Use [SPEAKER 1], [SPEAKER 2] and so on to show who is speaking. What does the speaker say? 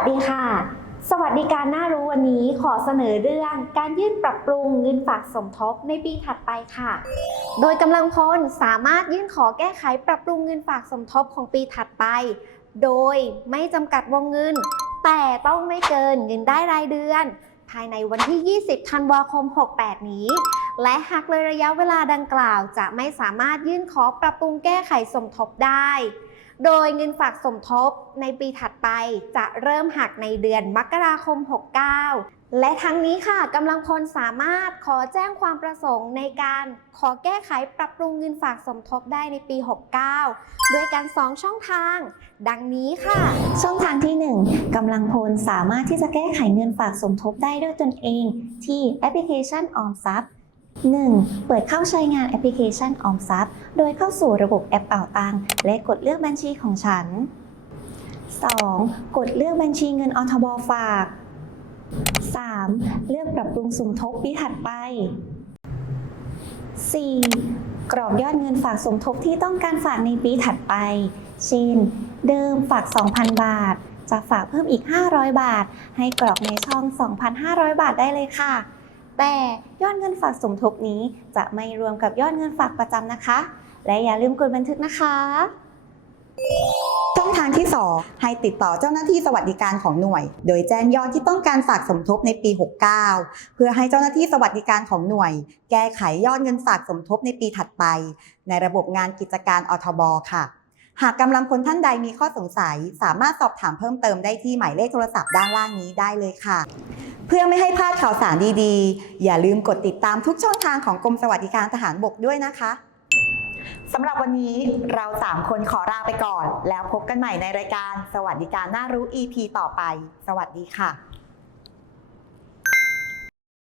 [SPEAKER 1] สดีค่ะ สวัสดิการน่ารู้วันนี้ขอเสนอเรื่องการยื่นปรับปรุงเงินฝากสมทบในปีถัดไปค่ะ โดยกำลังพลสามารถยื่นขอแก้ไขปรับปรุงเงินฝากสมทบของปีถัดไป โดยไม่จำกัดวงเงิน แต่ต้องไม่เกินเงินได้รายเดือน ภายในวันที่ 20 ธันวาคม 68 นี้ และหากเลยระยะเวลาดังกล่าว จะไม่สามารถยื่นขอปรับปรุงแก้ไขสมทบได้ โดยเงินฝากสมทบในปีถัดไปจะเริ่มหักในเดือนมกราคม 69 และทั้งนี้ค่ะกำลังพลสามารถขอแจ้งความประสงค์ในการขอแก้ไขปรับปรุงเงินฝากสมทบได้ในปี 69 ด้วยกัน2ช่องทาง ดังนี้ค่ะ
[SPEAKER 2] ช่องทางที่ 1กำลังพลสามารถที่จะแก้ไขเงินฝากสมทบได้ด้วยตนเอง ที่แอปพลิเคชันออมทรัพย์ 1. เปิดเข้าใช้งานแอปพลิเคชันออมทรัพย์ โดยเข้าสู่ระบบแอปเป่าตังและกดเลือกบัญชีของฉัน 2. กดเลือกบัญชีเงินอทบฝาก 3. เลือกปรับปรุงสมทบปีถัดไป 4. กรอกยอดเงินฝากสมทบที่ต้องการฝากในปีถัดไป เช่น เดิมฝาก 2,000 บาท จะฝากเพิ่มอีก 500 บาท ให้กรอกในช่อง 2,500 บาทได้เลยค่ะ แต่ยอดเงินฝากสมทบนี้จะไม่รวมกับยอดเงินฝากประจำนะคะ และอย่าลืมกดบันทึกนะคะ
[SPEAKER 3] ช่องทางที่ 2 ให้ติดต่อเจ้าหน้าที่สวัสดิการของหน่วย โดยแจ้งยอดที่ต้องการฝากสมทบในปี 69 เพื่อให้เจ้าหน้าที่สวัสดิการของหน่วย แก้ไขยอดเงินฝากสมทบในปีถัดไป ในระบบงานกิจการอทบค่ะ หากกำลังพลท่านใดมีข้อสงสัย สามารถสอบถามเพิ่มเติมได้ที่หมายเลขโทรศัพท์ด้านล่างนี้ได้เลยค่ะ เพื่อไม่ให้พลาดข่าวสารดีๆ อย่าลืมกดติดตามทุกช่องทางของกรมสวัสดิการทหารบกด้วยนะคะสำหรับวันนี้เรา 3 คนขอลาไปก่อน แล้วพบกันใหม่ในรายการสวัสดิการน่ารู้ EP ต่อไป สวัสดีค่ะ